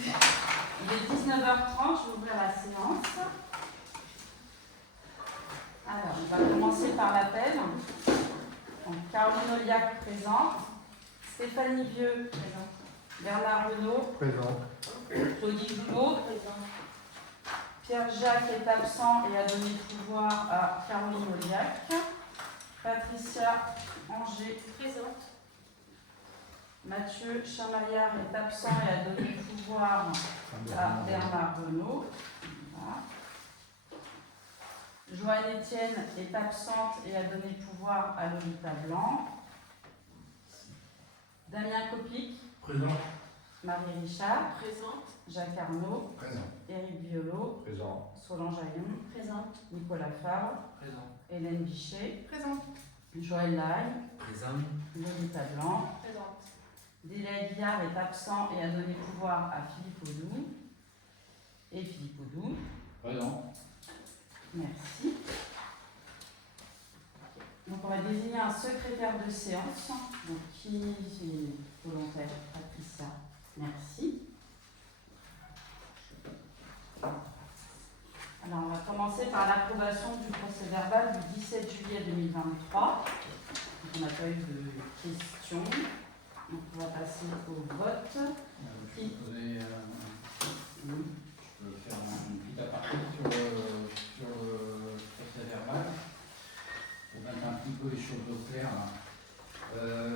Il est 19h30, je vais ouvrir la séance. Alors, on va commencer par l'appel. Donc, Caroline Olliac présente, Stéphanie Vieux présente, Bernard Renaud Présent. Claudie Joulot présent. Pierre-Jacques est absent et a donné pouvoir à Caroline Olliac. Patricia Anger présente. Mathieu Chamaillard est absent et a donné pouvoir à Bernard Renaud. Voilà. Joanne Etienne est absente et a donné pouvoir à Lolita Blanc. Damien Copic. Présent. Marie Richard. Présente. Jacques Arnaud. Présent. Éric Violot. Présent. Solange Ayon. Présente. Nicolas Favre. Présent. Hélène Bichet. Présente. Joël Lahaye. Présent. Lolita Blanc. Présente. Délaï Guillard est absent et a donné pouvoir à Philippe Audou. Et Philippe Audou. Présent. Merci. Donc on va désigner un secrétaire de séance. Donc qui est volontaire? Patricia. Merci. Alors on va commencer par l'approbation du procès verbal du 17 juillet 2023. Donc, on n'a pas eu de questions. Donc on va passer au vote. Je peux faire une petite aparté sur le procès verbal pour mettre un petit peu les choses au clair.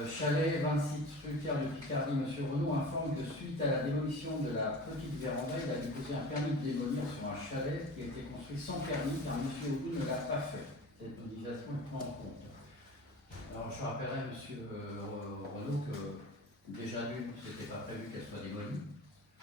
Chalet 26 rue Pierre de Picardie, M. Renaud informe que suite à la démolition de la petite véranda, il a déposé un permis de démolir sur un chalet qui a été construit sans permis car M. Audou ne l'a pas fait. Cette mobilisation est prise en compte. Alors je rappellerai à M. Renaud que déjà d'une, ce n'était pas prévu qu'elle soit démolie.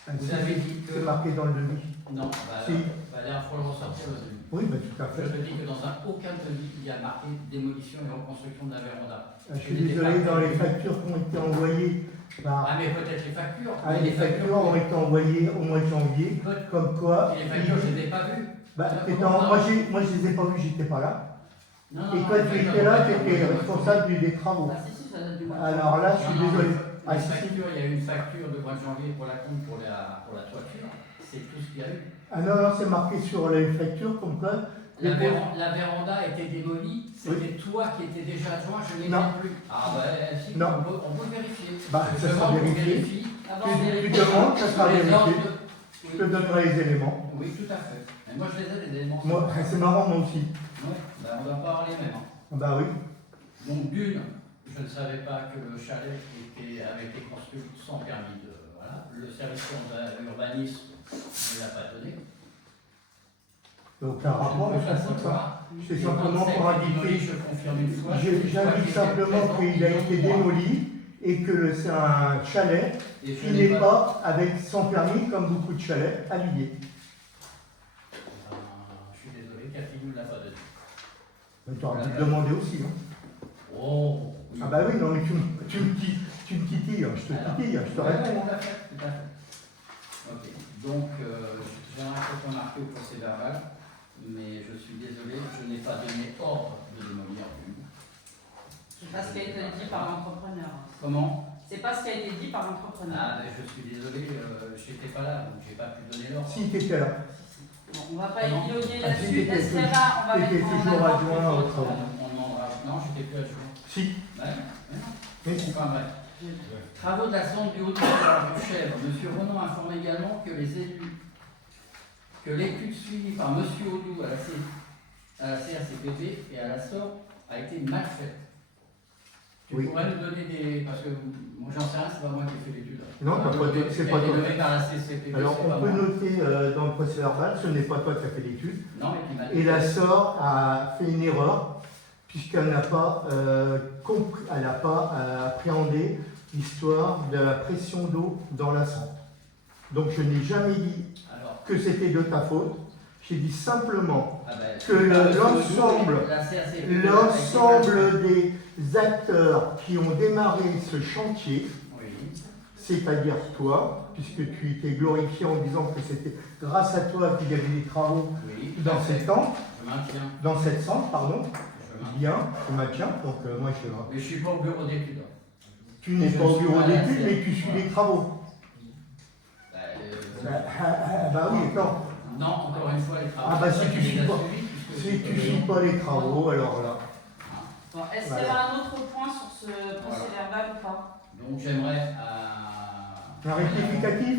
Vous avez dit que... C'est marqué dans le devis. Non, Si. la dernière fois, le ressortir le devis. Oui, tout à Je fait. te dis que dans aucun devis, il y a marqué démolition et reconstruction de la véranda. Je suis désolé, dans les factures qui ont été envoyées par... Ah, mais peut-être les factures. Ah, les factures ont été envoyées au mois de janvier, comme quoi... Et les factures, je ne les ai pas vues. Bah, moi, je les ai pas vues, j'étais pas là. Non, Et quand tu étais là, tu étais responsable des travaux. Ah si, si, ça date du mois. Alors là, je suis désolé. Ah, Les si, si. factures, il y a eu une facture de mois de janvier pour la compte pour la toiture. C'est tout ce qu'il y a eu. Ah non, non, c'est marqué sur les factures comme quoi... La véranda a été démolie. C'était toi qui étais déjà adjoint, je n'ai Non. plus. Ah ben si, Non. on peut le vérifier. Bah, Je ça sera demande qu'on vérifié. vérifie. Avant, Tu demandes, ça sera Les ordres vérifié. de- Je te donnerai les éléments. Oui, tout à fait. Mais moi, je les ai, les éléments. Moi, c'est marrant, moi aussi. Oui, ben, on va pas avoir les mêmes. Hein. Ah bah oui. Donc, d'une, je ne savais pas que le chalet avait été construit sans permis de. Voilà. Le service urbanisme ne l'a pas donné. Donc un rapport, Je ne on peux pas s'en fout pas. savoir. C'est simplement pour indiquer. Je confirme une fois. J'indique simplement qu'il a été démoli et que c'est un chalet Et je qui n'ai n'est pas avec son permis comme beaucoup de chalets alliés. Je suis désolé, Cathy ne l'a pas donné. Mais tu aurais pu le demander aussi. Hein. Oh, oui. Ah bah oui, non mais tu me titilles, je te titille, je te réponds. Tout à fait, tout à fait. Ok, donc j'aimerais qu'on marque au procès verbal, mais je suis désolé, je n'ai pas donné ordre de démolir une. C'est pas ce qui a été dit par l'entrepreneur. Comment? C'est pas ce qui a été dit par l'entrepreneur. Ah, mais je suis désolé, je n'étais pas là, donc j'ai pas pu donner l'ordre. Si tu étais là, Bon, on va pas Non. épiloguer Ah, là-dessus. si, Est-ce qu'elle va, on va t'étais mettre en toujours avant adjoint au que- travail. On demandera. Non, j'étais plus adjoint. si, Ouais, mais non. mais si. Enfin bref. Travaux de la sonde du Haut-de-Loire du Chèvre. M. Renaud informe également que les élus, que l'étude suivie par M. Audou à la CRCPP et à la SOR a été mal faite. Tu Oui. pourrais nous donner des. Parce que moi j'en sais rien, c'est pas moi qui ai fait l'étude. Non, c'est pas toi. Donné par la CCPP, Alors c'est pas on peut moi. noter dans le procès verbal, ce n'est pas toi qui as fait l'étude. Non, mais qui m'a Et la SOR a fait une erreur puisqu'elle n'a pas compris, elle n'a pas appréhendé l'histoire de la pression d'eau dans la Sambre. Donc je n'ai jamais dit Alors, que c'était de ta faute. J'ai dit simplement ah ben, que l'ensemble des acteurs qui ont démarré ce chantier, Oui, c'est-à-dire toi, puisque tu étais glorifié en disant que c'était grâce à toi qu'il y avait des travaux oui. dans cette tente, Je maintiens. dans cette centre, pardon, Je maintiens. bien, je maintiens, donc moi je... Mais je suis pas au bureau d'études. Tu n'es Je pas au suis bureau à la d'études, CR. mais tu suis les travaux. bah oui, d'accord. Non, encore une fois, les travaux. Ah bah si ça, tu on les suis a pas, suivis, puisque si c'est tu pas suis pas les travaux, alors là. Bon, est-ce qu'il y Voilà. a un autre point sur ce procès-verbal ou pas? Donc j'aimerais. Un rectificatif?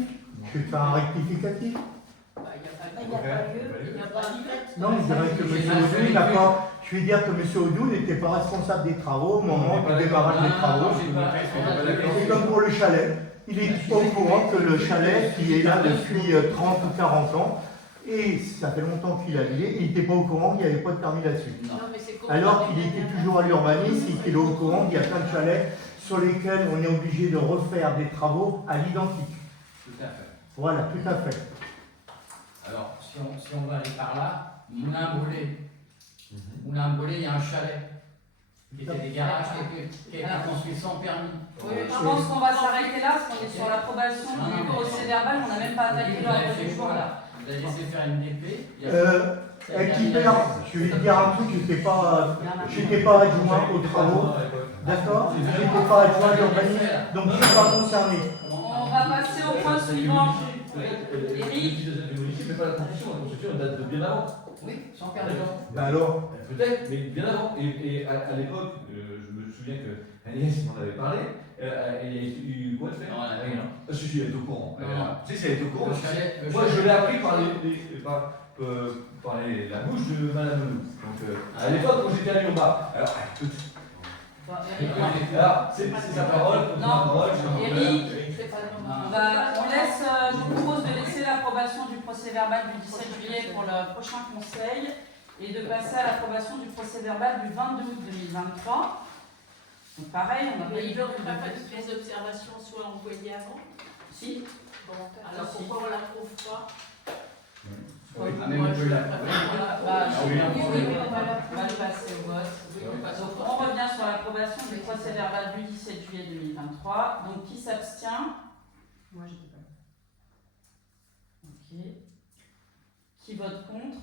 Je vais faire un rectificatif. Il n'y a pas lieu, il n'y a pas lieu. Non, je dirais que M. Audou n'a pas. Je vais dire que M. Audou n'était pas responsable des travaux au moment du démarrage des travaux. C'est comme pour le chalet. Il est pas au courant que le chalet, qui est là depuis 30 ou 40 ans, et ça fait longtemps qu'il a lié, il n'était pas au courant qu'il n'y avait pas de permis là-dessus. Alors qu'il était toujours à l'urbanisme et qu'il est au courant qu'il y a plein de chalets sur lesquels on est obligé de refaire des travaux à l'identique. Tout à fait. Voilà, tout à fait. Alors, si on va aller par là, Moulin-Brûlé. Moulin-Brûlé, il y a un chalet qui était des garages qui a été construit sans permis. Oui, je pense qu'on va s'arrêter là parce qu'on est sur l'approbation du procès-verbal, on n'a même pas attaqué l'ordre du jour là. Vous avez laissé faire une DP. Équiper, je vais te dire un truc, j'étais pas adjoint aux travaux, d'accord? J'étais pas adjoint à l'urbanisme, donc je ne suis pas concerné. On va passer au point suivant. Éric. Mais pas la construction date de bien avant. Oui, sans permis. Bah alors, Peut-être, mais bien avant. Et à l'époque, je me souviens que Agnès m'en avait parlé, elle a eu quoi de faire? Non, elle a rien. Ah, si, elle est au courant. Tu sais, si elle est au courant. Le chalet, Moi, je l'ai appris par la bouche de Madame Menou. Donc, à l'époque, quand j'étais à Lyon-Bas. Alors, écoute. Alors, c'est sa parole, c'est sa parole. Éric, je vous propose de laisser l'approbation du procès-verbal du 17 juillet pour le prochain conseil et de passer à l'approbation du procès-verbal du 22 août 2023. Donc pareil, on a pas Mais il eu n'aurait pas fallu que les observations soient envoyées avant. Si. Bon, alors pourquoi on l'approuve pas? Ah, mais on peut la. On va le passer au vote. Donc on revient sur l'approbation du procès-verbal du 17 juillet 2023. Donc qui s'abstient? Moi, je dis pas. Ok. Qui vote contre?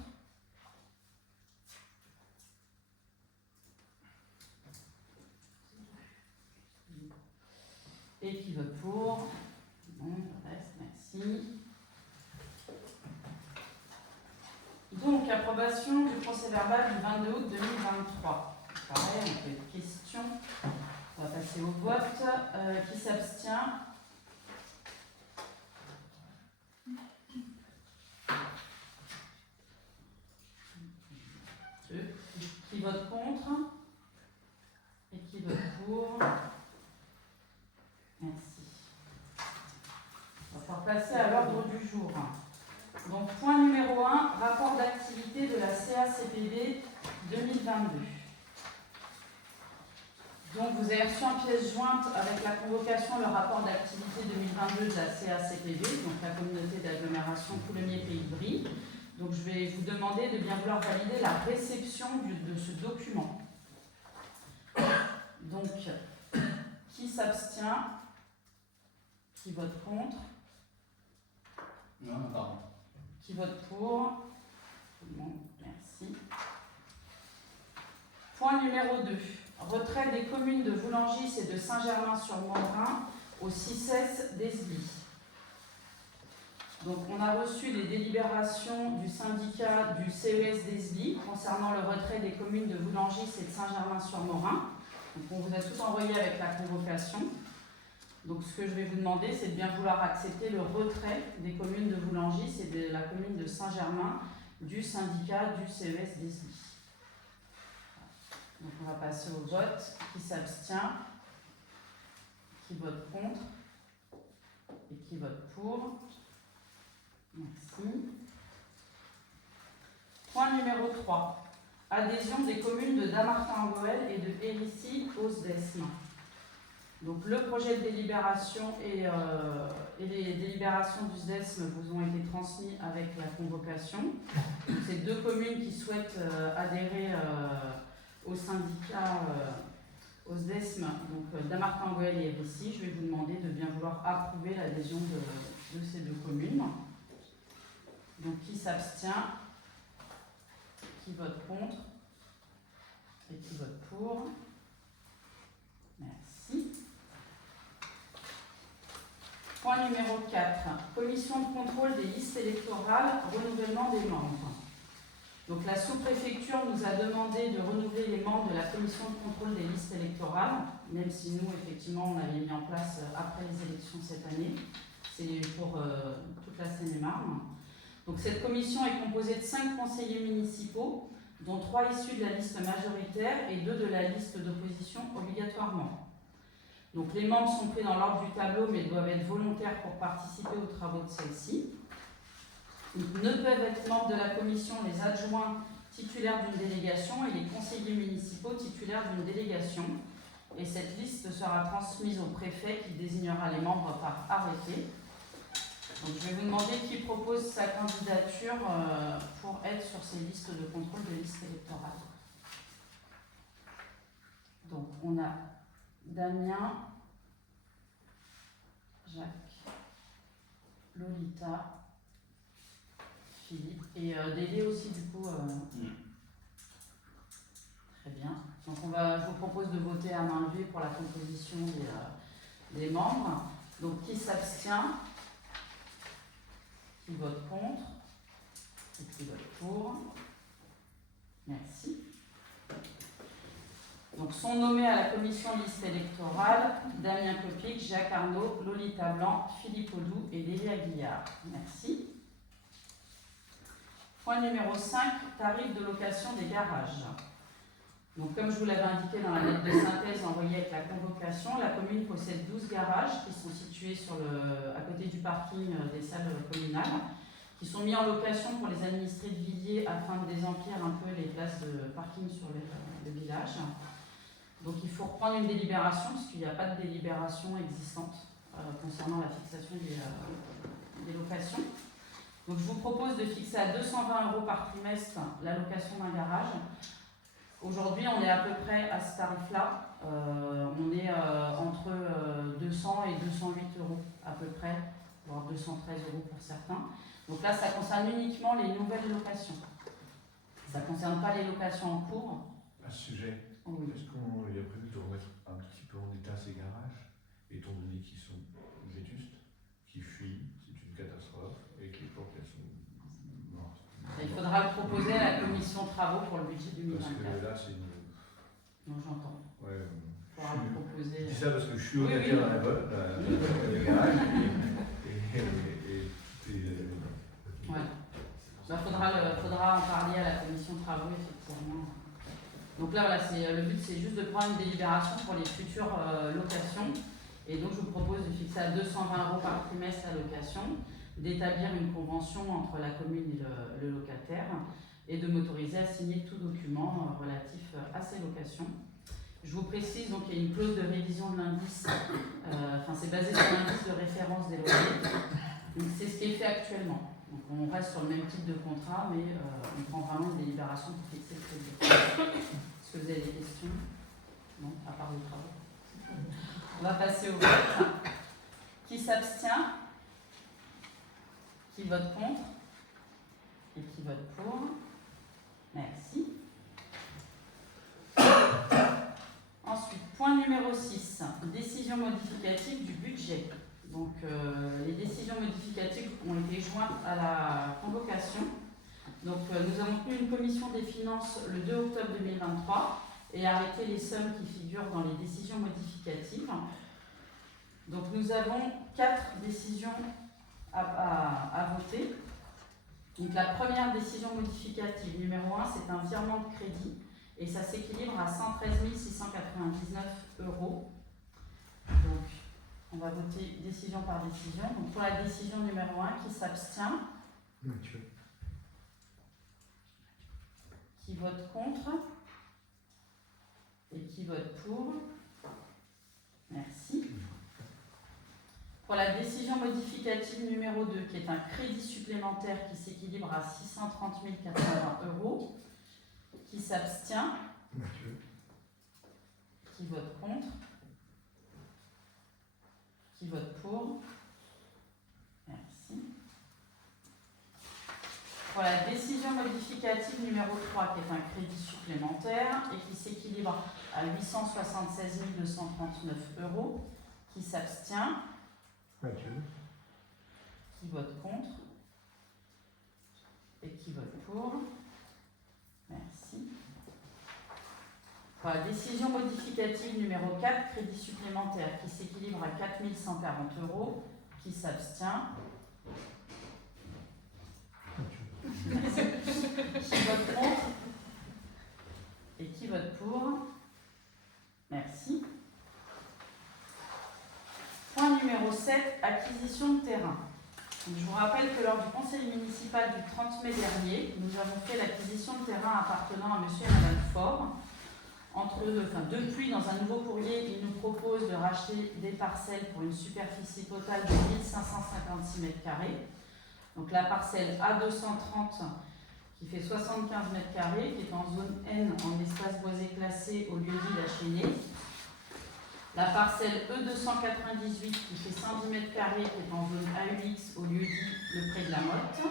Et qui vote pour? Bon, le reste, merci. Donc, approbation du procès-verbal du 22 août 2023. Pareil, on fait une question. On va passer au vote. Qui s'abstient? Qui vote contre? Et qui vote pour? Merci. On va pouvoir passer à l'ordre du jour. Donc, point numéro 1, rapport d'activité de la CACPB 2022. Donc, vous avez reçu en pièce jointe avec la convocation le rapport d'activité 2022 de la CACPB, donc la communauté d'agglomération Coulommiers-Pays de Brie. Donc, je vais vous demander de bien vouloir valider la réception de ce document. Donc, qui s'abstient? Qui vote contre? Non, pardon. Qui vote pour? Tout le monde, merci. Point numéro 2. Retrait des communes de Voulangis et de Saint-Germain-sur-Morin au 6S d'Esby. Donc, on a reçu les délibérations du syndicat du CES d'Esby concernant le retrait des communes de Voulangis et de Saint-Germain-sur-Morin. Donc, on vous a tout envoyé avec la convocation. Donc, ce que je vais vous demander, c'est de bien vouloir accepter le retrait des communes de Voulangis et de la commune de Saint-Germain du syndicat du CES d'Esby. Donc, on va passer au vote. Qui s'abstient? Qui vote contre? Et qui vote pour? Merci. Point numéro 3. Adhésion des communes de Dammartin-en-Gohelle et de Hérissi au SDESM. Donc le projet de délibération et les délibérations du SDESM vous ont été transmis avec la convocation. Donc, c'est deux communes qui souhaitent adhérer au syndicat, au SDESM, donc Dammartin-en-Gohelle et Hérissi. Je vais vous demander de bien vouloir approuver l'adhésion de ces deux communes. Donc qui s'abstient? Qui vote contre? Et qui vote pour? Merci. Point numéro 4. Commission de contrôle des listes électorales, renouvellement des membres. Donc la sous-préfecture nous a demandé de renouveler les membres de la commission de contrôle des listes électorales, même si nous, effectivement, on avait mis en place après les élections cette année. C'est pour toute la Seine-et-Marne. Donc cette commission est composée de 5 conseillers municipaux, dont 3 issus de la liste majoritaire et 2 de la liste d'opposition obligatoirement. Donc les membres sont pris dans l'ordre du tableau mais doivent être volontaires pour participer aux travaux de celle-ci. Ne peuvent être membres de la commission les adjoints titulaires d'une délégation et les conseillers municipaux titulaires d'une délégation. Et cette liste sera transmise au préfet qui désignera les membres par arrêté. Donc je vais vous demander qui propose sa candidature pour être sur ces listes de contrôle des listes électorales. Donc on a Damien, Jacques, Lolita, Philippe et Dédé aussi du coup. Très bien. Donc je vous propose de voter à main levée pour la composition des membres. Donc qui s'abstient, qui vote contre et qui vote pour. Merci. Donc sont nommés à la commission liste électorale Damien Copic, Jacques Arnaud, Lolita Blanc, Philippe Audou et Lélia Guillard. Merci. Point numéro 5, tarif de location des garages. Donc comme je vous l'avais indiqué dans la lettre de synthèse envoyée avec la convocation, la commune possède 12 garages qui sont situés à côté du parking des salles communales, qui sont mis en location pour les administrés de Villiers afin de désemplir un peu les places de parking sur le village. Donc il faut reprendre une délibération, parce qu'il n'y a pas de délibération existante concernant la fixation des locations. Donc je vous propose de fixer à 220 € par trimestre la location d'un garage. Aujourd'hui, on est à peu près à ce tarif-là. On est entre 200 et 208 € à peu près, voire 213 € pour certains. Donc là, ça concerne uniquement les nouvelles locations. Ça ne concerne pas les locations en cours. À ce sujet, Oui. est-ce qu'on a prévu de remettre un petit peu en état ces garages, étant donné qu'ils sont vétustes, qui fuient, c'est une catastrophe, et que les portes elles sont mortes. Il faudra le proposer à la commission travaux pour le budget Parce 2024. que là, c'est une. Non, j'entends. Ouais, Il faudra le proposer. je dis ça parce que je suis Oui, locataire oui. dans la botte, dans le garage, et tout est. Ouais. Faudra en parler à la commission de travaux, effectivement. Donc là, voilà, le but, c'est juste de prendre une délibération pour les futures locations. Et donc, je vous propose de fixer à 220 € par trimestre la location, d'établir une convention entre la commune et le locataire, et de m'autoriser à signer tout document relatif à ces locations. Je vous précise, donc, il y a une clause de révision de l'indice, c'est basé sur l'indice de référence des loyers. Donc, c'est ce qui est fait actuellement. Donc, on reste sur le même type de contrat, mais on prend vraiment une délibération pour fixer le prix. Est-ce que vous avez des questions? Non, à part les travaux. On va passer au vote. Qui s'abstient? Qui vote contre? Et qui vote pour? Merci. Ensuite, point numéro 6, décision modificative du budget. Donc, les décisions modificatives ont été jointes à la convocation. Donc, nous avons tenu une commission des finances le 2 octobre 2023 et arrêté les sommes qui figurent dans les décisions modificatives. Donc, nous avons 4 décisions à voter. Donc, la première décision modificative, numéro 1, c'est un virement de crédit et ça s'équilibre à 113 699 €. Donc, on va voter décision par décision. Donc, pour la décision numéro 1, qui s'abstient? Mathieu. Qui vote contre? Et qui vote pour? Merci. Pour la décision modificative numéro 2, qui est un crédit supplémentaire qui s'équilibre à 630 080 €, qui s'abstient? Mathieu. Qui vote contre? Qui vote pour? Merci. Pour la décision modificative numéro 3, qui est un crédit supplémentaire et qui s'équilibre à 876 239 €, qui s'abstient? Mathieu. Qui vote contre? Et qui vote pour? Merci. Voilà, décision modificative numéro 4, crédit supplémentaire qui s'équilibre à 4 140 €. Qui s'abstient? Merci. Qui vote contre? Et qui vote pour? Merci. Point numéro 7, acquisition de terrain. Donc, je vous rappelle que lors du conseil municipal du 30 mai dernier, nous avons fait l'acquisition de terrain appartenant à monsieur et madame Faure. Depuis, dans un nouveau courrier, ils nous proposent de racheter des parcelles pour une superficie totale de 1556 m². Donc la parcelle A230 qui fait 75 m², qui est en zone N en espace boisé classé au lieu-dit La Chênée. La parcelle E298 qui fait 110 m², qui est en zone AUX au lieu-dit Le Pré de la Motte.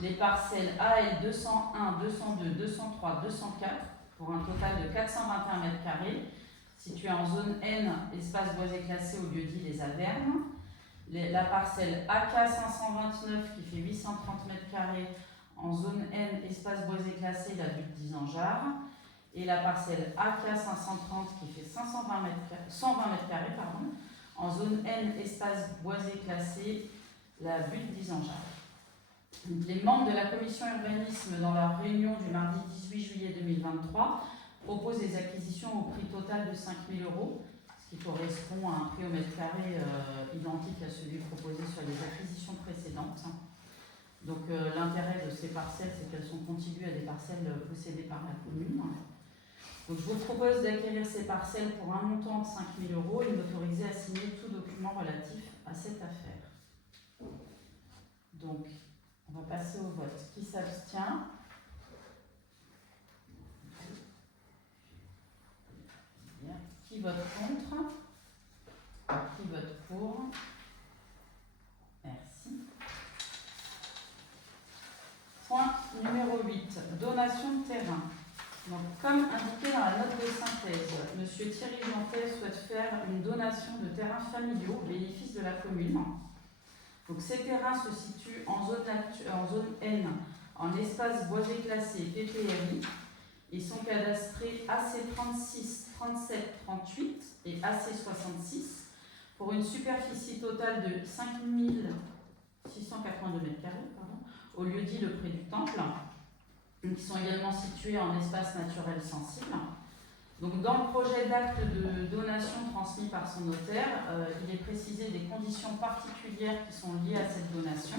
Les parcelles AL 201, 202, 203, 204 pour un total de 421 m², située en zone N, espace boisé classé au lieu-dit Les Avernes. La parcelle AK 529 qui fait 830 m² en zone N, espace boisé classé La Butte d'Isengard. Et la parcelle AK 530 qui fait 120 m², en zone N, espace boisé classé La Butte d'Isengard. Les membres de la commission urbanisme, dans leur réunion du mardi 18 juillet 2023, proposent des acquisitions au prix total de 5 000 €, ce qui correspond à un prix au m² identique à celui proposé sur les acquisitions précédentes. Donc l'intérêt de ces parcelles, c'est qu'elles sont contiguës à des parcelles possédées par la commune. Donc je vous propose d'acquérir ces parcelles pour un montant de 5 000 € et m'autoriser à signer tout document relatif à cette affaire. Donc, on va passer au vote. Qui s'abstient? Bien. Qui vote contre? Qui vote pour? Merci. Point numéro 8. Donation de terrain. Donc, comme indiqué dans la note de synthèse, M. Thierry Jantet souhaite faire une donation de terrains familiaux au bénéfice de la commune. Donc, ces terrains se situent en zone N, en espace boisé classé PPRI. Ils sont cadastrés AC36, 37, 38 et AC66 pour une superficie totale de 5 682 m², au lieu-dit Le Pré du Temple, qui sont également situés en espace naturel sensible. Donc, dans le projet d'acte de donation transmis par son notaire, il est précisé des conditions particulières qui sont liées à cette donation.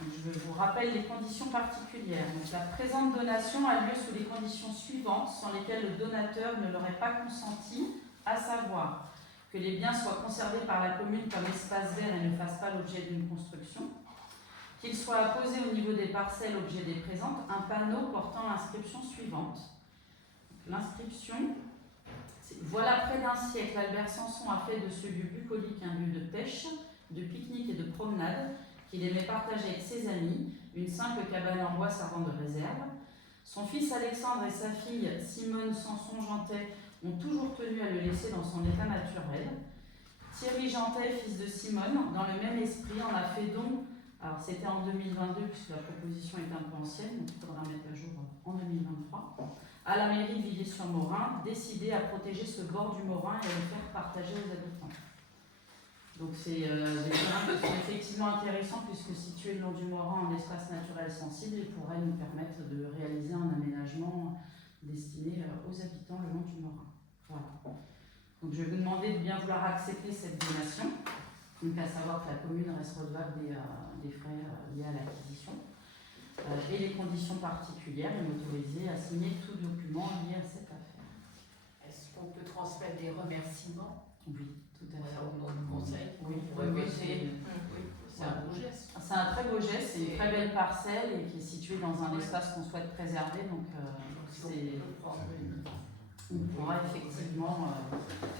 Donc, je vous rappelle les conditions particulières. Donc, la présente donation a lieu sous les conditions suivantes sans lesquelles le donateur ne l'aurait pas consenti, à savoir que les biens soient conservés par la commune comme espace vert et ne fassent pas l'objet d'une construction, qu'il soit apposé au niveau des parcelles objet des présentes un panneau portant l'inscription suivante. L'inscription, c'est: voilà près d'un siècle, Albert Sanson a fait de ce lieu bucolique un lieu de pêche, de pique-nique et de promenade qu'il aimait partager avec ses amis, une simple cabane en bois servant de réserve. Son fils Alexandre et sa fille Simone Sanson-Jantet ont toujours tenu à le laisser dans son état naturel. Thierry Jantet, fils de Simone, dans le même esprit, en a fait don. Alors c'était en 2022 puisque la proposition est un peu ancienne, donc il faudra mettre à jour en 2023. À la mairie de Villiers-sur-Morin, décidé à protéger ce bord du Morin et à le faire partager aux habitants. Donc c'est des terrains qui sont effectivement intéressants puisque situés le long du Morin en espace naturel sensible et pourraient nous permettre de réaliser un aménagement destiné aux habitants le long du Morin. Voilà. Donc je vais vous demander de bien vouloir accepter cette donation. Donc à savoir que la commune reste redevable des frais liés à l'acquisition et les conditions particulières et m'autoriser à signer tout document lié à cette affaire. Est-ce qu'on peut transmettre des remerciements? Oui, tout à fait. Au nom du conseil? Oui, C'est un beau geste. C'est un très beau geste, c'est une très belle parcelle et qui est située dans un espace qu'on souhaite préserver. Donc on pourra effectivement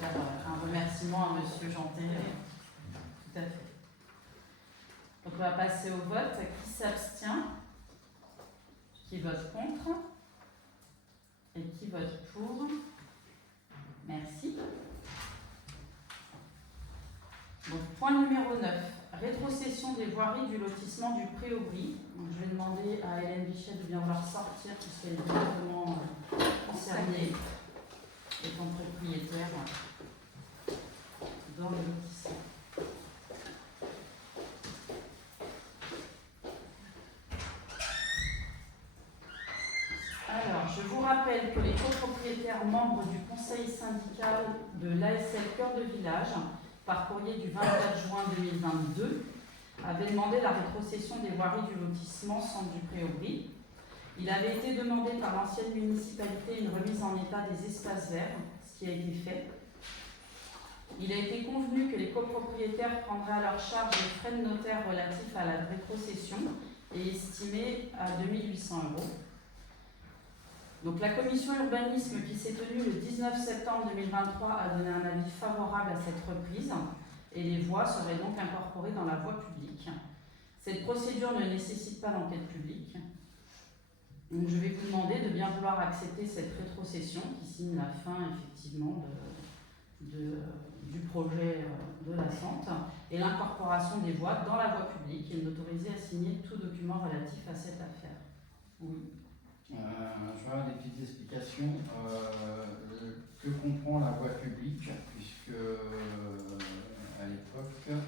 faire un remerciement à M. Jantet. Tout à fait. Donc on va passer au vote. Qui s'abstient? Qui vote contre? Et qui vote pour? Merci. Donc point numéro 9. rétrocession des voiries du lotissement du Pré-Aubry. Donc, je vais demander à Hélène Bichet de bien vouloir sortir puisqu'elle est directement concernée, étant propriétaire dans le lotissement. Alors, je vous rappelle que les copropriétaires membres du conseil syndical de l'ASL Cœur de Village, par courrier du 24 juin 2022, avaient demandé la rétrocession des voiries du lotissement Centre du Pré-Aubry. Il avait été demandé par l'ancienne municipalité une remise en état des espaces verts, ce qui a été fait. Il a été convenu que les copropriétaires prendraient à leur charge les frais de notaire relatifs à la rétrocession et estimés à 2 800 €. Donc la commission urbanisme qui s'est tenue le 19 septembre 2023 a donné un avis favorable à cette reprise et les voies seraient donc incorporées dans la voie publique. Cette procédure ne nécessite pas d'enquête publique. Donc je vais vous demander de bien vouloir accepter cette rétrocession qui signe la fin effectivement du projet de la Sente et l'incorporation des voies dans la voie publique et l'autoriser à signer tout document relatif à cette affaire. Oui. Je vais avoir des petites explications. Que comprend la voie publique, puisque à l'époque,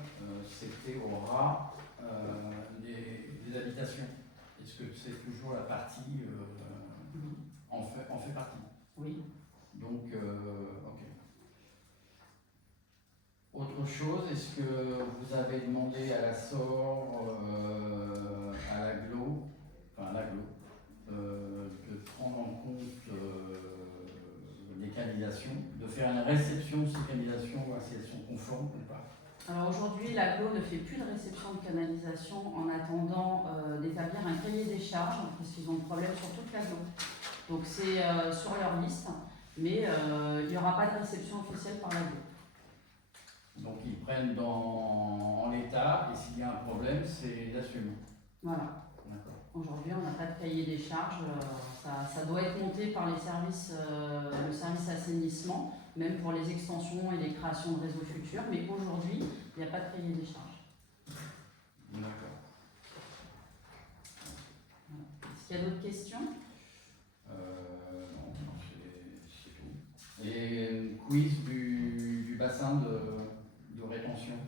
c'était au ras des habitations. Est-ce que c'est toujours la partie en fait partie? Oui. Donc, ok. Autre chose, est-ce que vous avez demandé à la SOR, à l'AGLO, de prendre en compte les canalisations, de faire une réception de ces canalisations, voir si elles sont conformes ou pas? Alors aujourd'hui, l'AGLO ne fait plus de réception de canalisation en attendant d'établir un cahier des charges parce qu'ils ont un problème sur toute l'AGLO. Donc c'est sur leur liste, mais il n'y aura pas de réception officielle par l'AGLO. Donc ils prennent en l'état et s'il y a un problème, c'est d'assumer. Voilà. Aujourd'hui, on n'a pas de cahier des charges. Ça doit être monté par les services, le service assainissement, même pour les extensions et les créations de réseaux futurs. Mais aujourd'hui, il n'y a pas de cahier des charges. D'accord. Voilà. Est-ce qu'il y a d'autres questions? Non, c'est tout. Et quiz du bassin de rétention.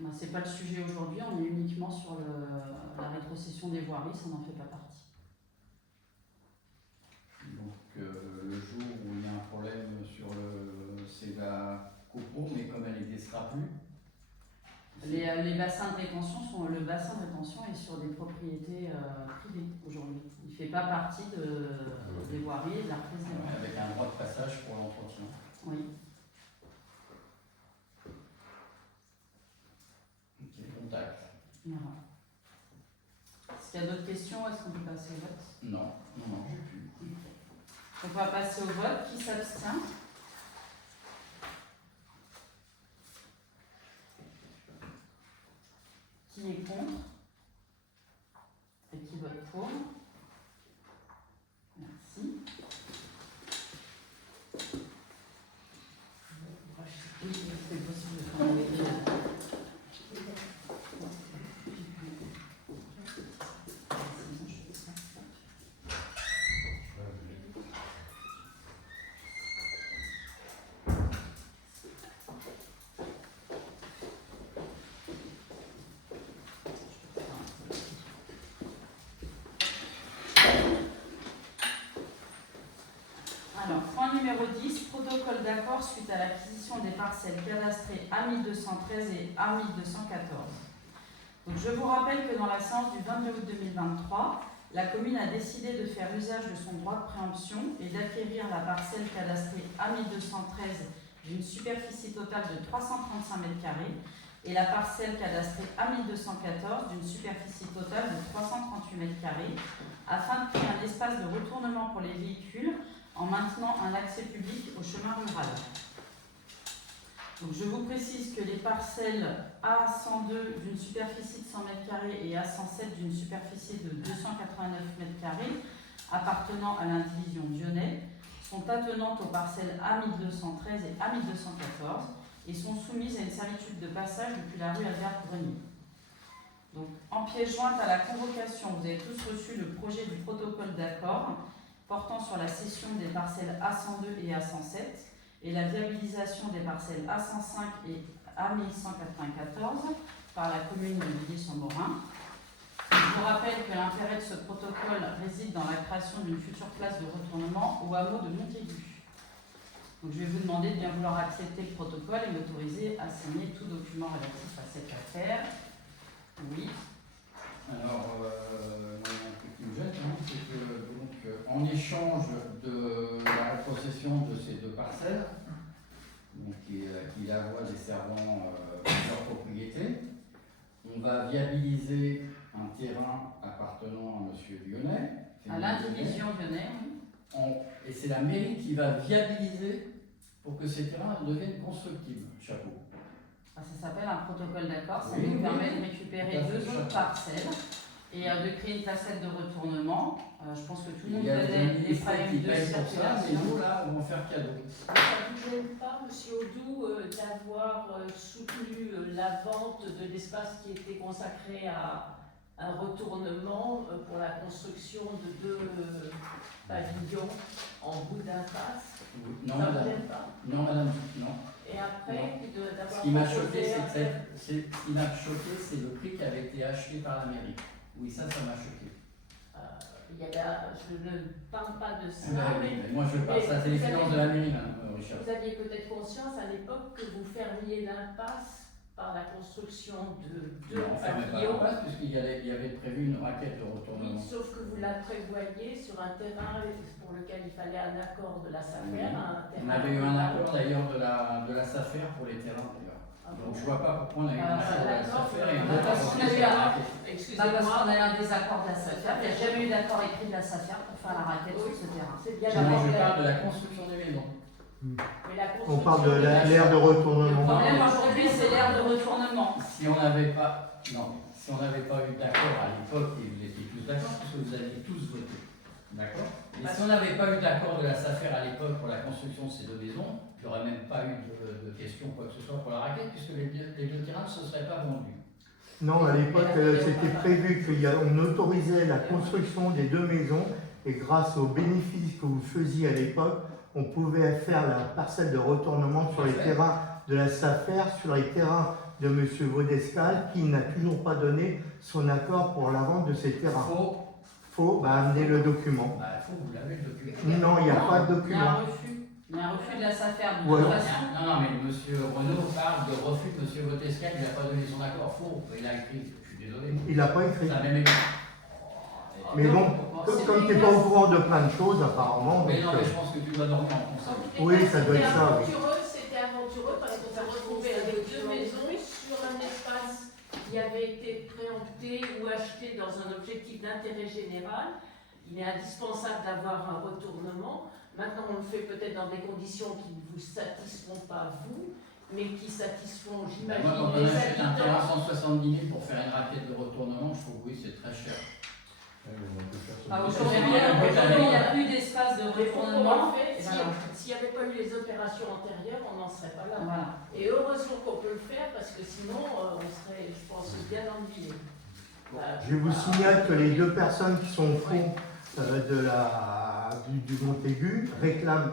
Ben, ce n'est pas le sujet aujourd'hui, on est uniquement sur la rétrocession des voiries, ça n'en fait pas partie. Donc le jour où il y a un problème c'est la COPRO, mais comme elle n'existera plus. Les bassins de rétention le bassin de rétention est sur des propriétés privées aujourd'hui. Il ne fait pas partie des voiries et de la reprise des voiries. Avec un droit de passage pour l'entretien. Oui. Ok, contact. Voilà. Est-ce qu'il y a d'autres questions? Est-ce qu'on peut passer au vote? Non, j'ai plus. On va passer au vote. Qui s'abstient? Qui est contre? Et qui vote pour? Merci. Oui, c'est possible de faire un vote. Alors, point numéro 10, protocole d'accord suite à l'acquisition des parcelles cadastrées A1213 et A1214. Donc, je vous rappelle que dans la séance du 22 août 2023, la commune a décidé de faire usage de son droit de préemption et d'acquérir la parcelle cadastrée A1213 d'une superficie totale de 335 m² et la parcelle cadastrée A1214 d'une superficie totale de 338 m² afin de créer un espace de retournement pour les véhicules en maintenant un accès public au chemin rural. Donc je vous précise que les parcelles A102 d'une superficie de 100 m² et A107 d'une superficie de 289 m² appartenant à l'indivision Dionnet sont attenantes aux parcelles A1213 et A1214 et sont soumises à une servitude de passage depuis la rue Albert Grenier. Donc, en pièce jointe à la convocation, vous avez tous reçu le projet du protocole d'accord portant sur la cession des parcelles A102 et A107 et la viabilisation des parcelles A105 et A1194 par la commune de Villiers-sur-Morin. Je vous rappelle que l'intérêt de ce protocole réside dans la création d'une future place de retournement au hameau de Montaigu. Donc, je vais vous demander de bien vouloir accepter le protocole et m'autoriser à signer tout document relatif à cette affaire. Oui. Alors, un truc qui me jette, c'est que donc, en échange de la rétrocession de ces deux parcelles, donc, qui la voie desservant leur propriété, on va viabiliser un terrain appartenant à M. Lyonnais. À l'indivision Lyonnais, oui. Et c'est la mairie qui va viabiliser pour que ces terrains deviennent constructibles. Chapeau. Ça s'appelle un protocole d'accord, ça Oui, nous oui. permet de récupérer Tout à fait, deux autres parcelles et de créer une placette de retournement. Je pense que tout le monde Il y a connaît des les problèmes qui de payent pour ça, mais circulation. nous, là, on va faire cadeau. Ça ne vous gêne pas, Monsieur Audoux, d'avoir soutenu la vente de l'espace qui était consacré à un retournement pour la construction de deux pavillons en bout d'impasse? Non, Ça ne vous madame. gêne pas? Non, madame, non. Et après, d'avoir Ce qui m'a proposé choqué, un- c'est le prix qui avait été acheté par la mairie. Oui, ça m'a choqué. il y avait, je ne parle pas de ça, mais Moi, je parle, ça, c'est les finances de la mairie, madame Richard. vous aviez peut-être conscience à l'époque que vous fermiez l'impasse par la construction de deux On ne fermait pas pavillons. l'impasse puisqu'il y avait prévu une raquette de Oui, retournement. sauf que vous la prévoyez sur un terrain pour lequel il fallait un accord de la SAFER. Oui. Un terrain On avait eu un accord d'ailleurs de la SAFER pour les terrains d'ailleurs. Ah Donc bon. je vois pas pourquoi on a eu un accord de la d'accord. SAFER et on Parce n'a pas qu'on a refusé eu la un- raquette. Pas parce Excusez-moi. qu'on a eu un désaccord de la SAFER, il n'y a jamais eu d'accord écrit de la SAFER pour faire la raquette sur ce terrain. C'est bien Non, la je parle de la construction des maisons. Mais la On parle de construction l'aire de Le retournement. problème aujourd'hui, c'est l'ère de retournement. Si on n'avait pas, si on n'avait pas eu d'accord à l'époque, et vous étiez tous d'accord, parce que vous aviez tous voté, d'accord. Et si on n'avait pas eu d'accord de la SAFER à l'époque pour la construction de ces deux maisons, il n'y aurait même pas eu de question quoi que ce soit pour la raquette, puisque les deux terrains ne se seraient pas vendus. Non, à l'époque, c'était prévu qu'on autorisait la construction des deux maisons et grâce aux bénéfices que vous faisiez à l'époque, on pouvait faire la parcelle de retournement sur les terrains de la SAFER, sur les terrains de M. Vaudescal, qui n'a toujours pas donné son accord pour la vente de ces terrains. Faut amener le document. Faut, vous l'avez le document. Non, il n'y a pas de Il y a un document. refus. Il y a un refus de la SAFER. De Ouais. toute façon, Non, mais M. Renaud parle de refus de M. Vaudescal, il n'a pas donné son accord. Faux, il a écrit, je suis désolé. Il n'a pas écrit. Ça a même écrit. Mais bon, c'est comme tu n'es pas au courant de plein de choses, apparemment. Mais donc, non, mais je pense que tu dois dormir en conseil. Oui, ça doit être ça, oui. C'était aventureux parce qu'on s'est retrouvé avec deux maisons sur un espace qui avait été préempté ou acheté dans un objectif d'intérêt général. Il est indispensable d'avoir un retournement. Maintenant, on le fait peut-être dans des conditions qui ne vous satisfont pas vous, mais qui satisfont, j'imagine, Moi, quand on les achète un terrain habitants. 170 000 pour faire une raquette de retournement, je trouve que oui, c'est très cher. aujourd'hui, il n'y a plus d'espace de Mais pourquoi retournement. on le fait Et S'il voilà. n'y avait pas eu les opérations antérieures, on n'en serait pas là. Voilà. Et heureusement qu'on peut le faire parce que sinon, on serait, je pense, bien ennuyé. Je vous signale que les deux personnes qui sont au fond du Montaigu réclament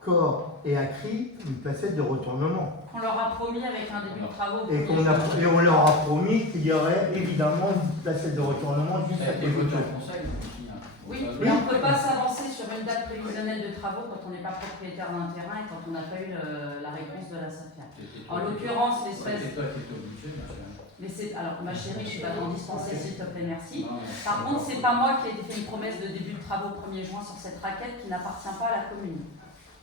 corps et à cri une placette de retournement. On leur a promis avec un début de travaux. au Et premier jour. on leur a promis qu'il y aurait évidemment une placette de retournement juste Ça a à été côté de voté eux. en conseil aussi. Hein. Oui, mais on ne peut pas s'avancer sur une date prévisionnelle de travaux quand on n'est pas propriétaire d'un terrain et quand on n'a pas eu la réponse de la SAFER. En l'occurrence, l'espèce. C'est toi qui étais obligé, ma chérie. Mais c'est alors ma chérie, je ne vais pas t'en dispenser s'il te plaît, merci. Non, mais- Par contre, c'est pas moi qui ai fait une promesse de début de travaux au 1er juin sur cette raquette qui n'appartient pas à la commune.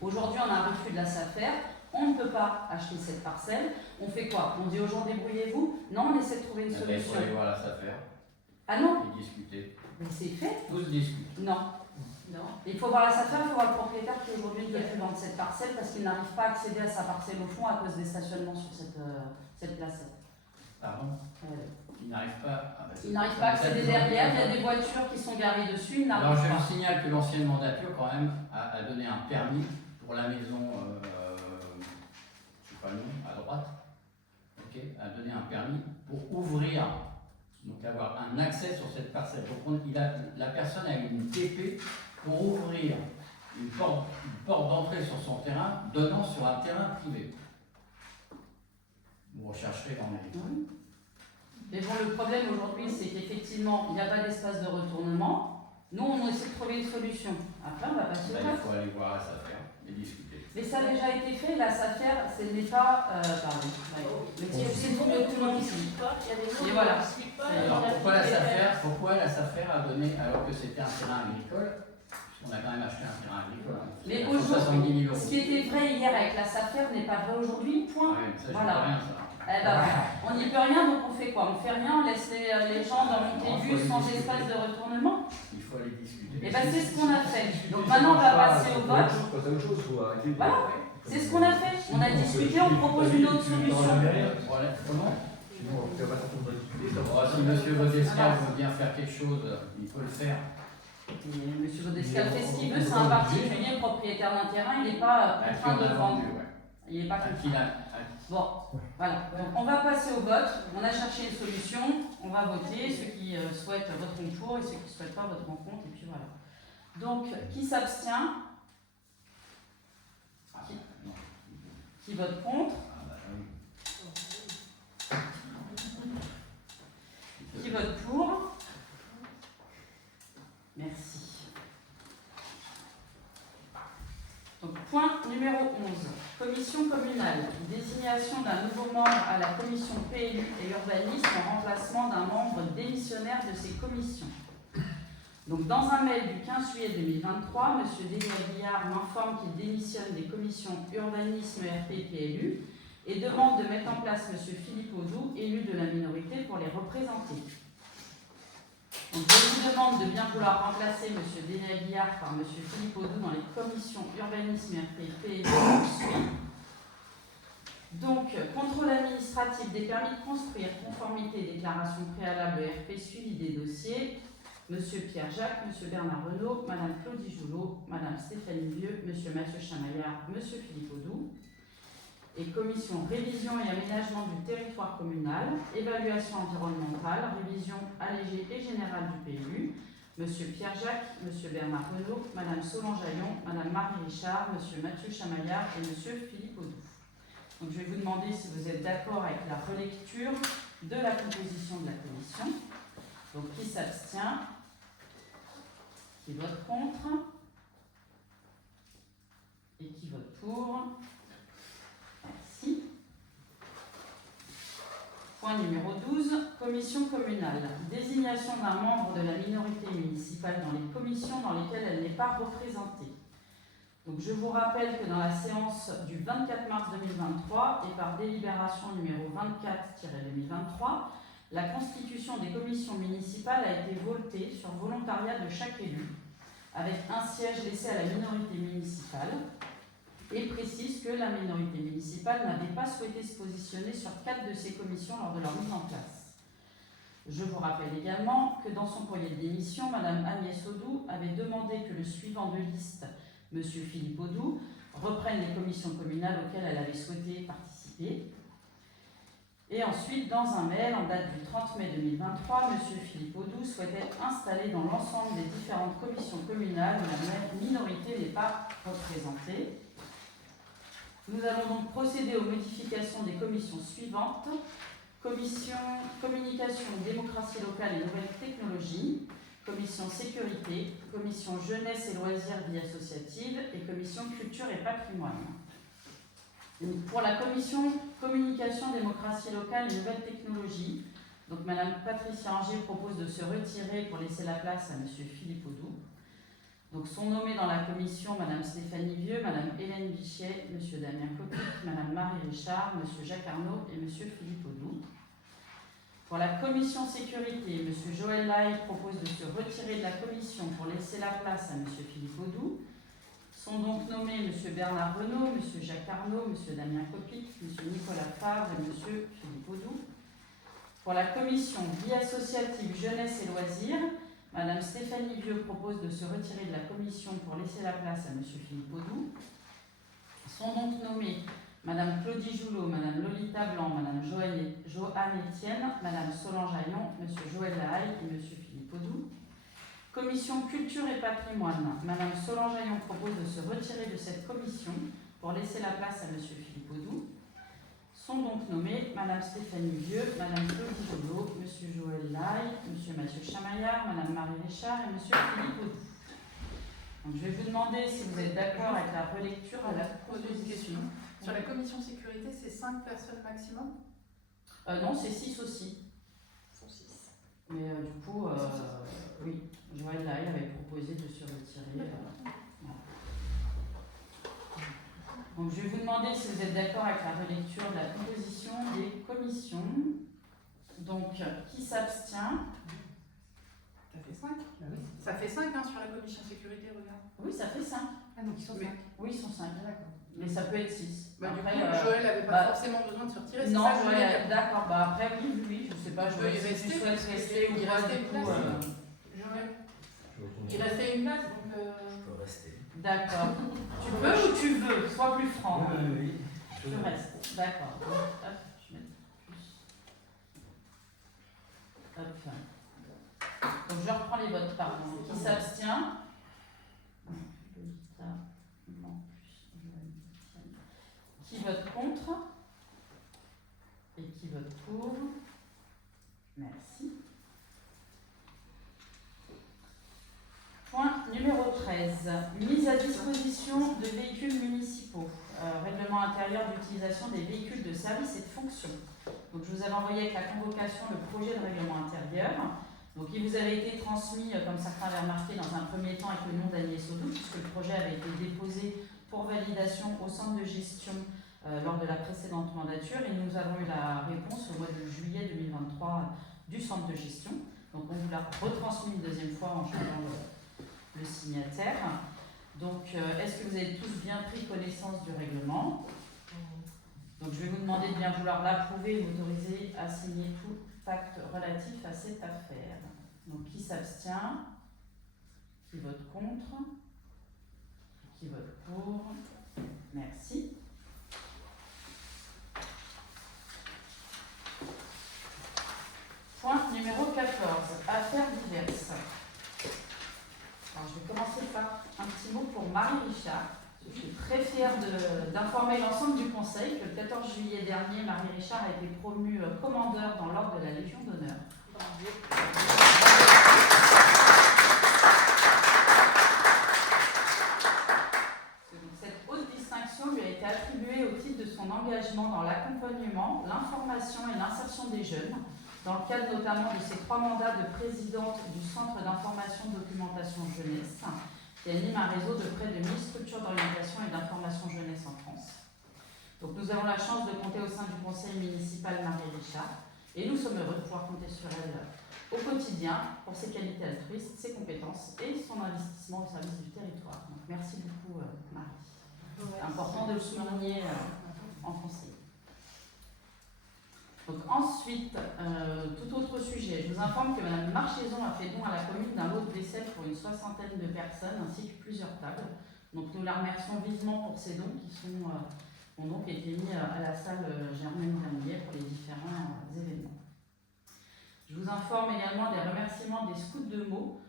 Aujourd'hui, on a un refus de la SAFER, on ne peut pas acheter cette parcelle. On fait quoi? On dit aux gens débrouillez-vous? Non, on essaie de trouver une Eh ben, il faut solution. aller voir la SAFER Ah non, et discuter. mais c'est fait. Tous discutent. Non. Non. Il faut voir la SAFER, il faut voir le propriétaire qui aujourd'hui ne veut plus vendre cette parcelle parce qu'il n'arrive pas à accéder à sa parcelle au fond à cause des stationnements sur cette placette. Pardon. Ils n'arrivent pas. Il n'arrive pas à accéder derrière, il y a des voitures qui sont garées dessus, il Alors, je n'arrive vous pas. signale que l'ancienne mandature, quand même, a donné un permis pour la maison, je ne sais Fagnon, à droite, ok, a donné un permis pour ouvrir, donc avoir un accès sur cette parcelle. Donc la personne a une TP pour ouvrir une porte d'entrée sur son terrain, donnant sur un terrain privé. Vous rechercherez dans les... Mais bon, le problème aujourd'hui, c'est qu'effectivement, il n'y a pas d'espace de retournement. Nous, on essaie de trouver une solution. Après, on va passer au Là, il vote. faut aller voir la SAFER et discuter. Mais ça a déjà été fait, la SAFER, ce n'est pas... pardon. Le TFC pour le tout le monde ici. Et voilà. Alors pourquoi la SAFER a donné, alors que c'était un terrain agricole, puisqu'on a quand même acheté un terrain agricole, Mais pour 70 000 euros. ce qui était vrai hier avec la SAFER n'est pas vrai aujourd'hui, point. Ouais, ça, je Voilà. vois rien, ça. Eh ben, on n'y peut rien, donc on fait quoi? On fait rien, on laisse les gens dans Montaigu sans espace de retournement? Il faut aller discuter. Et ben c'est ce qu'on a fait. Donc maintenant on va passer au vote. Voilà, c'est ce qu'on a fait. On a discuté, on propose une autre solution. Voilà. Comment? Si M. Godescal veut bien faire quelque chose, il peut le faire. Et Monsieur Godescal fait ce qu'il veut, c'est un particulier propriétaire d'un terrain, il n'est pas contraint de vendre. Il n'est pas contraint. Bon, voilà. Donc on va passer au vote. On a cherché une solution. On va voter. Ceux qui souhaitent voteront pour et ceux qui ne souhaitent pas voteront contre. Et puis voilà. Donc, qui s'abstient? Qui vote contre? Qui vote pour? Merci. Donc, point numéro 11. Commission communale. Désignation d'un nouveau membre à la commission PLU et urbanisme en remplacement d'un membre démissionnaire de ces commissions. Donc, dans un mail du 15 juillet 2023, M. Daniel Guillard m'informe qu'il démissionne des commissions urbanisme, RP et PLU et demande de mettre en place M. Philippe Audou, élu de la minorité, pour les représenter. Donc, je vous demande de bien vouloir remplacer M. Daniel Guillard par M. Philippe Audou dans les commissions urbanisme, RP et PLU. Donc, contrôle administratif des permis de construire, conformité, déclaration préalable RP, suivi des dossiers. Monsieur Pierre Jacques, Monsieur Bernard Renaud, Madame Claudie Joulot, Madame Stéphanie Vieux, Monsieur Mathieu Chamaillard, Monsieur Philippe Audou. Et commission révision et aménagement du territoire communal, évaluation environnementale, révision allégée et générale du PLU. Monsieur Pierre Jacques, Monsieur Bernard Renaud, Madame Solange Aillon, Madame Marie Richard, Monsieur Mathieu Chamaillard et Monsieur Philippe Audou. Donc je vais vous demander si vous êtes d'accord avec la relecture de la composition de la commission. Donc qui s'abstient? Qui vote contre? Et qui vote pour? Merci. Point numéro 12. Commission communale. Désignation d'un membre de la minorité municipale dans les commissions dans lesquelles elle n'est pas représentée. Donc je vous rappelle que dans la séance du 24 mars 2023 et par délibération numéro 24-2023, la constitution des commissions municipales a été votée sur volontariat de chaque élu, avec un siège laissé à la minorité municipale, et précise que la minorité municipale n'avait pas souhaité se positionner sur 4 de ces commissions lors de leur mise en place. Je vous rappelle également que dans son courrier de démission, Mme Agnès Audou avait demandé que le suivant de liste, M. Philippe Audou, reprenne les commissions communales auxquelles elle avait souhaité participer. Et ensuite, dans un mail en date du 30 mai 2023, M. Philippe Audou souhaitait être installé dans l'ensemble des différentes commissions communales où la minorité n'est pas représentée. Nous allons donc procéder aux modifications des commissions suivantes. Commission communication, démocratie locale et nouvelles technologies, commission sécurité, commission jeunesse et loisirs vie associative et commission culture et patrimoine. Donc pour la commission communication, démocratie locale et nouvelles technologies, donc Mme Patricia Angier propose de se retirer pour laisser la place à M. Philippe Audou. Donc sont nommés dans la commission Mme Stéphanie Vieux, Mme Hélène Bichet, M. Damien Copic, Mme Marie Richard, M. Jacques Arnaud et M. Philippe Audou. Pour la commission sécurité, M. Joël Laï propose de se retirer de la commission pour laisser la place à M. Philippe Audou. Sont donc nommés M. Bernard Renaud, M. Jacques Arnaud, M. Damien Copic, M. Nicolas Favre et M. Philippe Audou. Pour la commission vie associative, jeunesse et loisirs, Mme Stéphanie Vieux propose de se retirer de la commission pour laisser la place à M. Philippe Audou. Sont donc nommés Madame Claudie Joulot, Madame Lolita Blanc, Madame Joanne Etienne, Madame Solange Aillon, Monsieur Joël Lahaye et Monsieur Philippe Audou. Commission Culture et Patrimoine, Madame Solange Aillon propose de se retirer de cette commission pour laisser la place à Monsieur Philippe Audou. Sont donc nommés Madame Stéphanie Vieux, Madame Claudie Joulot, Monsieur Joël Lahaye, Monsieur Mathieu Chamaillard, Madame Marie Richard et Monsieur Philippe Audou. Donc, je vais vous demander si vous êtes d'accord avec la relecture de la proposition. Sur la commission sécurité, c'est 5 personnes maximum? Non, c'est 6 aussi. Ils sont 6. Mais du coup, oui, Joël Lahaye avait proposé de se retirer. Voilà. Donc je vais vous demander si vous êtes d'accord avec la relecture de la composition des commissions. Donc, qui s'abstient? Ça fait 5. Ça fait 5 sur la commission sécurité, regarde. Oui, ça fait 5. Ah, donc ils sont 5. Oui, ils sont 5. D'accord. Mais ça peut être 6. Bah, Après, du coup, Joël n'avait pas forcément besoin de se retirer, c'est non, ça que je voulais Joël, dire. d'accord. Bah, après, oui, je sais pas, je peut y si rester, tu souhaites rester ou il pas, restait du une coup. place. Joël, il restait une place, donc... Je peux rester. D'accord. Tu peux ou tu veux? Sois plus franc. Oui. Tu restes. D'accord. Hop, je vais mettre plus. Hop. Donc je reprends les votes, pardon. Qui s'abstient? Qui vote contre? Et qui vote pour? Merci. Point numéro 13. Mise à disposition de véhicules municipaux. Règlement intérieur d'utilisation des véhicules de service et de fonction. Donc je vous avais envoyé avec la convocation le projet de règlement intérieur. Donc il vous avait été transmis, comme certains l'avaient remarqué, dans un premier temps avec le nom d'Agnès Audou, puisque le projet avait été déposé pour validation au centre de gestion lors de la précédente mandature. Et nous avons eu la réponse au mois de juillet 2023 du centre de gestion. Donc on vous l'a retransmis une deuxième fois en changeant le signataire. Donc, est-ce que vous avez tous bien pris connaissance du règlement? Donc, je vais vous demander de bien vouloir l'approuver et m'autoriser à signer tout acte relatif à cette affaire. Donc, qui s'abstient? Qui vote contre? Qui vote pour? Merci. Point numéro 14. Affaires diverses. Alors, je vais commencer par un petit mot pour Marie Richard. Je suis très fière d'informer l'ensemble du Conseil que le 14 juillet dernier, Marie Richard a été promue commandeur dans l'ordre de la Légion d'honneur. Cette haute distinction lui a été attribuée au titre de son engagement dans l'accompagnement, l'information et l'insertion des jeunes, dans le cadre notamment de ses 3 mandats de présidente du Centre d'information documentation jeunesse, qui anime un réseau de près de 1000 structures d'orientation et d'information jeunesse en France. Donc nous avons la chance de compter au sein du conseil municipal Marie Richard, et nous sommes heureux de pouvoir compter sur elle au quotidien pour ses qualités altruistes, ses compétences et son investissement au service du territoire. Donc merci beaucoup Marie. C'est important de le souligner en conseil. Donc ensuite, tout autre sujet, je vous informe que Mme Marcheson a fait don à la commune d'un lot de vaisselle pour une 60aine de personnes ainsi que plusieurs tables. Donc nous la remercions vivement pour ces dons qui ont donc été mis à la salle Germaine Vernier pour les différents événements. Je vous informe également des remerciements des scouts de Meaux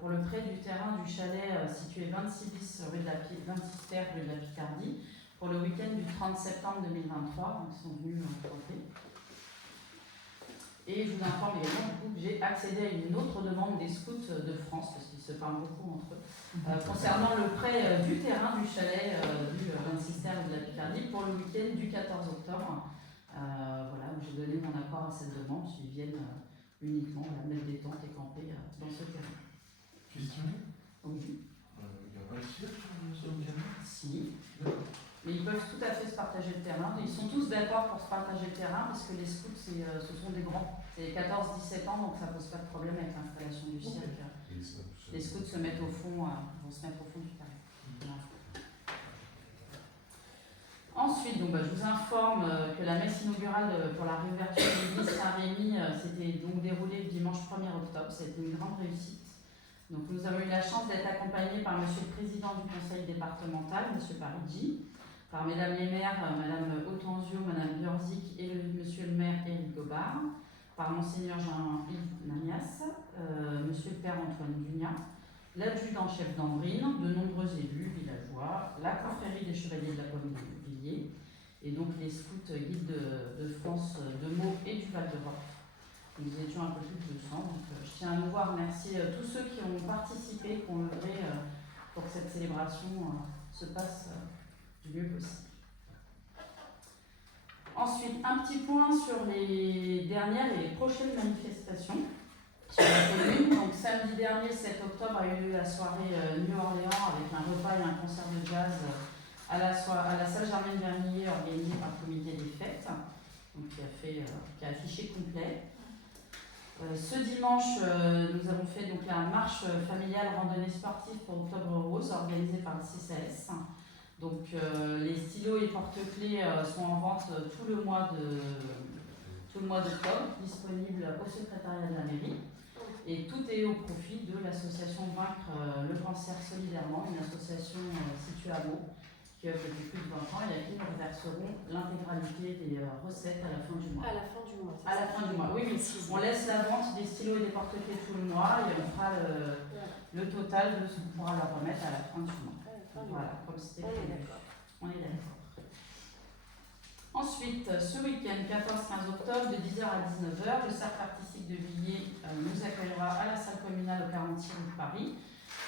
pour le prêt du terrain du chalet situé 26 bis rue de la 26 terre rue de la Picardie pour le week-end du 30 septembre 2023. Donc ils sont venus m'emprunter. Et je vous informe également du coup, que j'ai accédé à une autre demande des scouts de France, parce qu'ils se parlent beaucoup entre eux, concernant le prêt du terrain du chalet du 26 terre de la Picardie pour le week-end du 14 octobre. Voilà, où j'ai donné mon accord à cette demande, ils viennent uniquement mettre des tentes et camper dans ce terrain. Question? Oui. Il n'y a pas de cirque sur le week-end? Si. Mais ils peuvent tout à fait se partager le terrain. Ils sont tous d'accord pour se partager le terrain parce que les scouts, ce sont des grands. C'est 14-17 ans, donc ça ne pose pas de problème avec l'installation du cirque. Les scouts se mettent au fond, vont se mettre au fond du terrain. Voilà. Ensuite, donc, je vous informe que la messe inaugurale pour la réouverture de l'église Saint-Rémy s'était donc déroulée le dimanche 1er octobre. Ça a été une grande réussite. Donc, nous avons eu la chance d'être accompagnés par Monsieur le Président du Conseil départemental, Monsieur Parigi, par Mesdames les maires, Madame Otenzio, Madame Bjorzik et Monsieur le maire Éric Gobard, par Monseigneur Jean-Yves Namias, Monsieur le Père Antoine Dugnat, l'adjudant-chef d'Ambrine, de nombreux élus villageois, la confrérie des Chevaliers de la Pomme de Villiers, et donc les scouts guides de France, de Meaux et du Val d'Europe. Nous étions un peu plus de 200, donc je tiens à nouveau à remercier tous ceux qui ont participé, qui ont œuvré pour que cette célébration se passe du mieux possible. Ensuite, un petit point sur les dernières et les prochaines manifestations sur la commune. Donc samedi dernier, 7 octobre, a eu lieu la soirée New Orléans avec un repas et un concert de jazz à la salle Germaine Vernier organisée par le comité des fêtes, donc qui a affiché complet. Ce dimanche, nous avons fait donc la marche familiale randonnée sportive pour Octobre Rose organisée par le CCAS. Donc les stylos et porte-clés sont en vente tout le mois d'octobre, disponibles au secrétariat de la mairie. Et tout est au profit de l'association Vaincre le cancer solidairement, une association située à Meaux, qui œuvre depuis plus de 20 ans et à qui nous reverserons l'intégralité des recettes à la fin du mois. À la fin du mois. À la fin du mois, oui, oui. On laisse la vente des stylos et des porte-clés tout le mois et on fera le total de ce qu'on pourra leur remettre à la fin du mois. Voilà, comme c'était prévu. On est d'accord. Ensuite, ce week-end, 14-15 octobre, de 10h à 19h, le cercle artistique de Villiers nous accueillera à la salle communale au 46 rue de Paris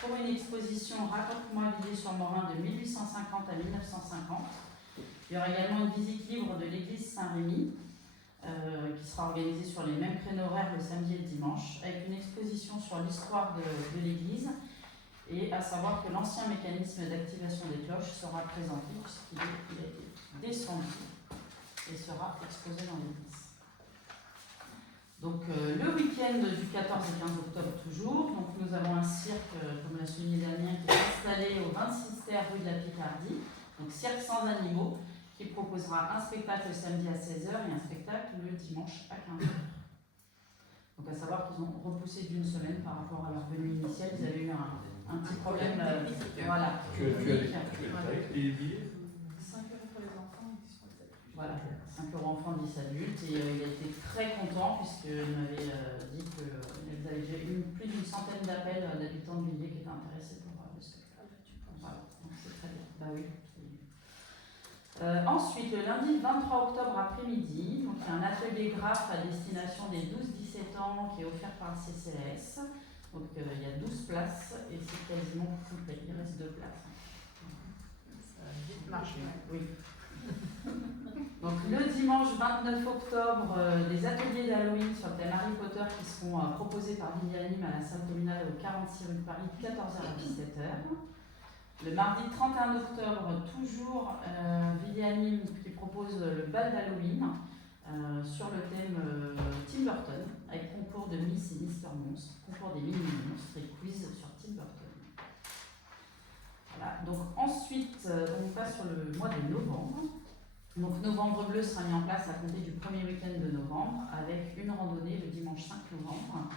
pour une exposition Raconte-moi Villiers-sur-Morin de 1850 à 1950. Il y aura également une visite libre de l'église Saint-Rémy qui sera organisée sur les mêmes créneaux horaires le samedi et le dimanche, avec une exposition sur l'histoire de l'église. Et à savoir que l'ancien mécanisme d'activation des cloches sera présenté puisqu'il a été descendu et sera exposé dans l'église. Donc le week-end du 14 et 15 octobre toujours, donc nous avons un cirque, comme l'a souligné Damien, qui est installé au 26 terre rue de la Picardie, donc cirque sans animaux, qui proposera un spectacle le samedi à 16h et un spectacle le dimanche à 15h. Donc à savoir qu'ils ont repoussé d'une semaine par rapport à leur venue initiale, ils avaient eu un petit problème. Voilà. Tu as les billets 5 € pour les enfants, voilà, 5 € enfants, 10 adultes, et il a été très content puisqu'il m'avait dit qu'ils avaient déjà eu plus d'une centaine d'appels d'habitants de Villiers qui étaient intéressés pour le spectacle. Voilà, donc c'est très bien. Bah oui. Ensuite, le lundi 23 octobre après-midi, donc il y a un atelier graphe à destination des 12-17 ans qui est offert par le CCAS. Donc il y a 12 places et c'est quasiment complet, il reste 2 places. Ça a vite marché. Oui. Donc le dimanche 29 octobre, des ateliers d'Halloween sur le thème Harry Potter qui seront proposés par Villianime à la salle communale au 46 rue de Paris, 14h à 17h. Le mardi 31 octobre, toujours Villianime qui propose le bal d'Halloween sur le thème Tim Burton, avec concours de Miss et Mister Monstre, concours des mini-monstres et quiz sur Tim Burton. Voilà, donc ensuite, on passe sur le mois de novembre. Donc Novembre Bleu sera mis en place à compter du premier week-end de novembre, avec une randonnée le dimanche 5 novembre.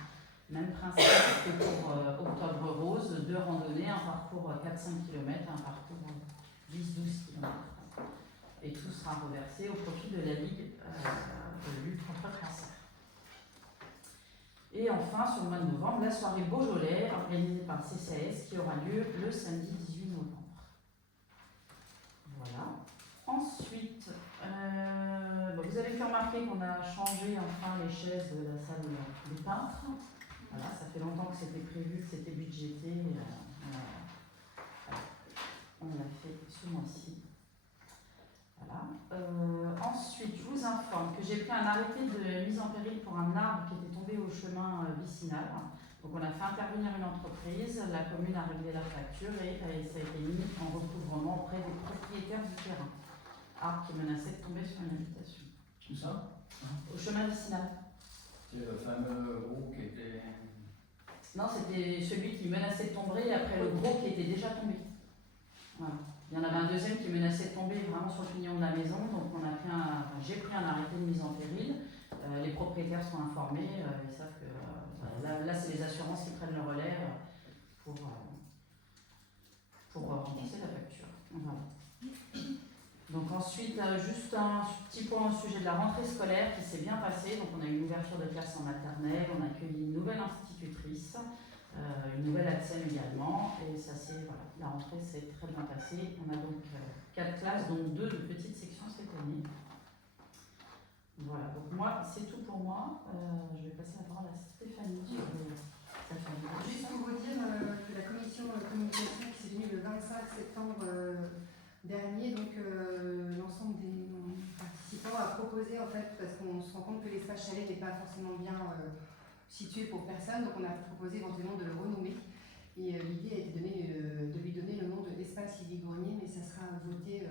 Même principe que pour Octobre Rose, 2 randonnées, un parcours 4-5 km, un parcours 10-12 km. Et tout sera reversé au profit de la Ligue de lutte contre le cancer. Et enfin, sur le mois de novembre, la soirée Beaujolais, organisée par le CCAS, qui aura lieu le samedi 18 novembre. Voilà. Ensuite, vous avez pu remarquer qu'on a changé enfin les chaises de la salle des peintres. Voilà, ça fait longtemps que c'était prévu, que c'était budgété. On l'a fait ce mois-ci. Voilà. Ensuite, je vous informe que j'ai pris un arrêté de mise en péril pour un arbre qui était tombé au chemin vicinal. Donc on a fait intervenir une entreprise, la commune a réglé la facture et ça a été mis en recouvrement auprès des propriétaires du terrain. Arbre qui menaçait de tomber sur une habitation. Tout ça Au chemin vicinal. C'est le fameux gros qui était... Non, c'était celui qui menaçait de tomber après le gros qui était déjà tombé. Voilà. Il y en avait un deuxième qui menaçait de tomber vraiment sur le pignon de la maison, donc j'ai pris un arrêté de mise en péril. Les propriétaires sont informés, ils savent que là c'est les assurances qui prennent le relais pour rembourser la facture. Voilà. ensuite, juste un petit point au sujet de la rentrée scolaire qui s'est bien passée. Donc on a eu une ouverture de classe en maternelle, on a accueilli une nouvelle institutrice, une nouvelle ATSEM également, et ça c'est voilà, la rentrée s'est très bien passée. On a donc 4 classes, dont 2 de petites sections cette année. Voilà, donc moi c'est tout pour moi. Je vais passer la parole à Stéphanie. Juste pour vous dire que la commission communication qui s'est tenue le 25 septembre dernier, donc l'ensemble des participants a proposé, en fait, parce qu'on se rend compte que l'espace chalet n'est pas forcément bien situé pour personne, donc on a proposé éventuellement de le renommer. Et l'idée a été de lui donner le nom de l'espace Sylvie Grenier, mais ça sera voté,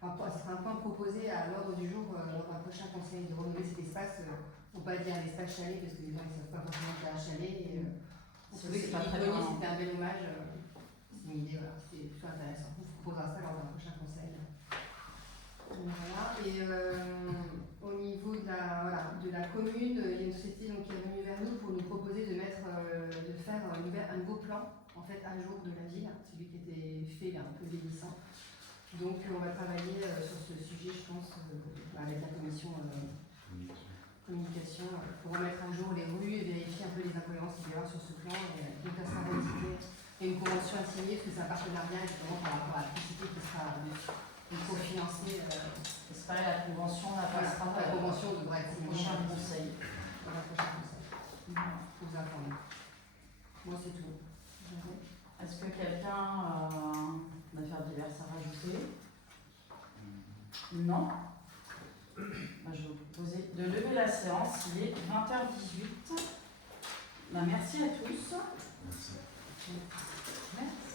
ça sera un point proposé à l'ordre du jour lors d'un prochain conseil de renommer cet espace. Faut pas dire l'espace chalet parce que les gens ne savent pas forcément qu'il y a un chalet. Et, on trouvait que Sylvie Grenier c'était un bel hommage. C'est une idée, voilà, c'était plutôt intéressant. On vous proposera ça lors d'un prochain conseil. Voilà. Et au niveau de la commune, il y a une société donc, qui est venue vers nous pour nous proposer de faire un nouveau plan en fait à jour de la ville, celui qui était fait là, un peu vieillissant. Donc on va travailler sur ce sujet, je pense, avec la commission communication pour remettre à jour les rues et vérifier un peu les incohérences qu'il y aura sur ce plan. Et donc ça sera réalisé. Il y a une convention à signer parce que c'est un partenariat justement par rapport à la publicité qui sera cofinancée. J'espère que la convention la passera. La convention devrait être au signée prochain conseil. Pour le prochain conseil. Pour vous informer. Moi c'est tout. Est-ce que quelqu'un a une affaire diverse à rajouter? Non. Je vais vous proposer de lever la séance. Il est 20h18. Merci à tous. Merci. Merci.